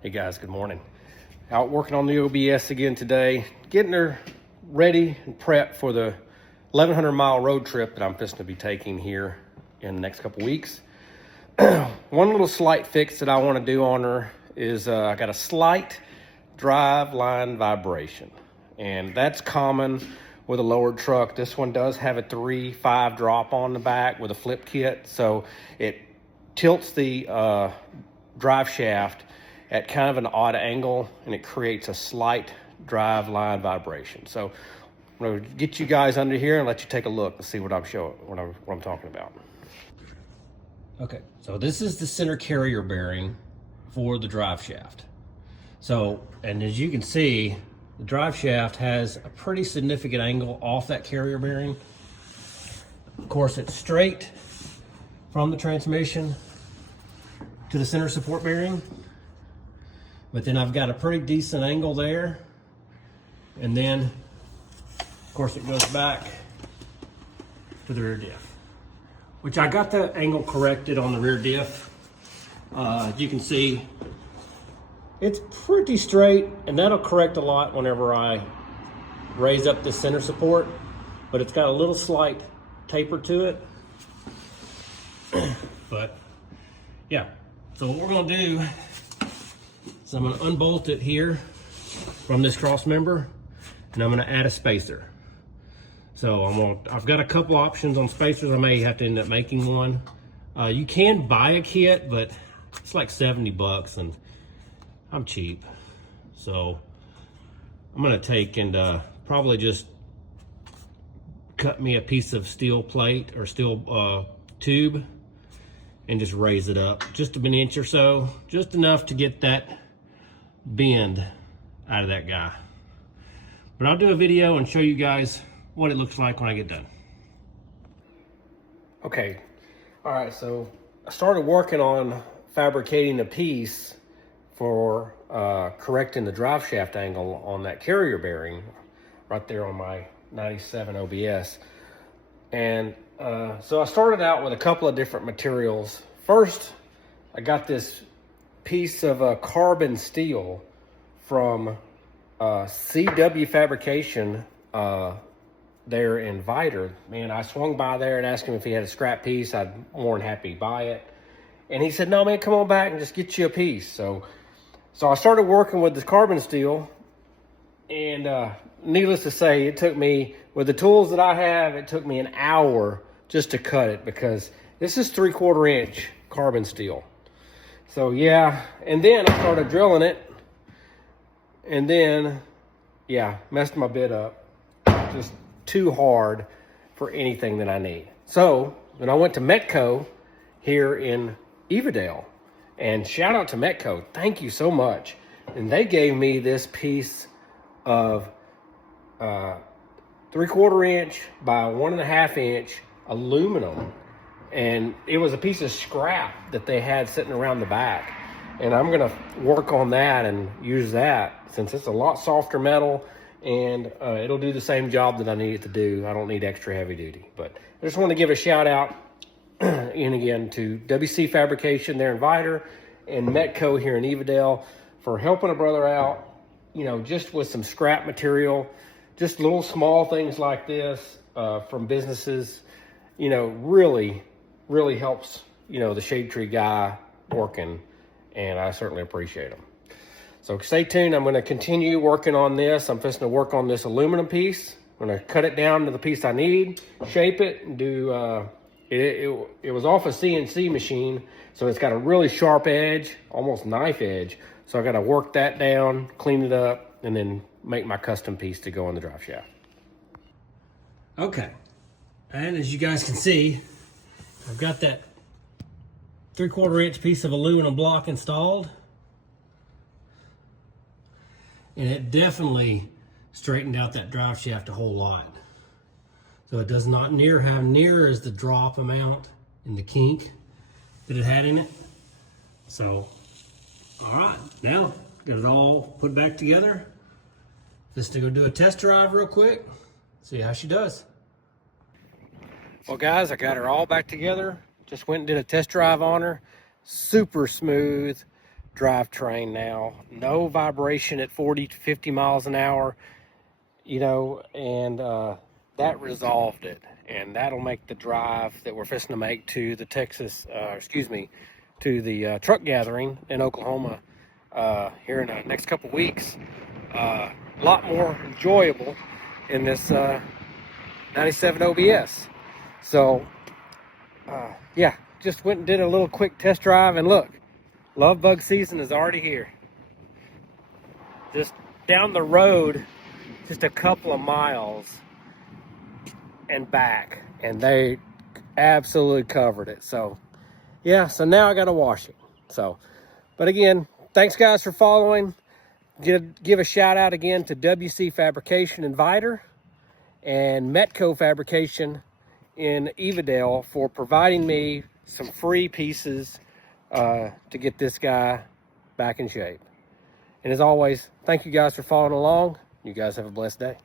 Hey guys, good morning. Out working on the OBS again today, getting her ready and prepped for the 1,100 mile road trip that I'm fixing to be taking here in the next couple weeks. One little slight fix that I want to do on her is I got a slight drive line vibration, and that's common with a lowered truck. This one does have a 3.5 drop on the back with a flip kit, so it tilts the drive shaft at kind of an odd angle, and it creates a slight drive line vibration. So I'm gonna get you guys under here and let you take a look and see what I'm showing, what I'm talking about. Okay, so this is the center carrier bearing for the drive shaft. So, and as you can see, the drive shaft has a pretty significant angle off that carrier bearing. Of course, it's straight from the transmission to the center support bearing, but then I've got a pretty decent angle there, and then of course it goes back to the rear diff, which I got the angle corrected on the rear diff. You can see it's pretty straight, and that'll correct a lot whenever I raise up the center support, but it's got a little slight taper to it. But yeah, so what we're gonna do is I'm gonna unbolt it here from this cross member, and I'm gonna add a spacer. So I've got a couple options on spacers. I may have to end up making one. You can buy a kit, but it's like 70 bucks, and I'm cheap. So I'm gonna take and probably just cut me a piece of steel plate or steel tube and just raise it up just an inch or so, just enough to get that bend out of that guy. But I'll do a video and show you guys what it looks like when I get done. Okay, all right, so I started working on fabricating a piece for correcting the drive shaft angle on that carrier bearing right there on my 97 OBS. And so I started out with a couple of different materials. First, I got this piece of carbon steel from CW Fabrication there in Viter. Man, I swung by there and asked him if he had a scrap piece. I'd more than happy to buy it. And he said, no man, come on back and just get you a piece. So I started working with this carbon steel, and needless to say, it took me, with the tools that I have, it took me an hour just to cut it, because this is 3/4 inch carbon steel. So yeah, and then I started drilling it, and then, yeah, messed my bit up. Just too hard for anything that I need. So when I went to Metco here in Evadale, and shout out to Metco, thank you so much. And they gave me this piece of 3/4 inch by 1.5 inch aluminum. And it was a piece of scrap that they had sitting around the back. And I'm gonna work on that and use that, since it's a lot softer metal, and it'll do the same job that I need it to do. I don't need extra heavy duty. But I just want to give a shout out and again to WC Fabrication there in Viter and Metco here in Evadale for helping a brother out, you know, just with some scrap material, just little small things like this from businesses, you know, really helps, you know, the shade tree guy working, and I certainly appreciate them. So stay tuned. I'm going to continue working on this. I'm just going to work on this aluminum piece. I'm going to cut it down to the piece I need, shape it, and do it was off a CNC machine, so it's got a really sharp edge, almost knife edge. So I got to work that down, clean it up, and then make my custom piece to go on the drive shaft. Okay, and as you guys can see, I've got that 3/4 inch piece of aluminum block installed, and it definitely straightened out that drive shaft a whole lot. So it does not have near as the drop amount in the kink that it had in it. So, all right, now got it all put back together. Just to go do a test drive real quick, see how she does. Well guys, I got her all back together. Just went and did a test drive on her. Super smooth. drivetrain now. No vibration at 40 to 50 miles an hour, you know, and that resolved it. And that'll make the drive that we're fixing to make to the to the truck gathering in Oklahoma here in the next couple weeks a lot more enjoyable in this 97 OBS. So yeah, just went and did a little quick test drive, and look, love bug season is already here. Just down the road, just a couple of miles and back, and they absolutely covered it. So yeah, so now I gotta wash it. So, but again, thanks guys for following. Give a shout out again to WC Fabrication in Vidor and Metco Fabrication in Evadale for providing me some free pieces to get this guy back in shape. And as always, thank you guys for following along. You guys have a blessed day.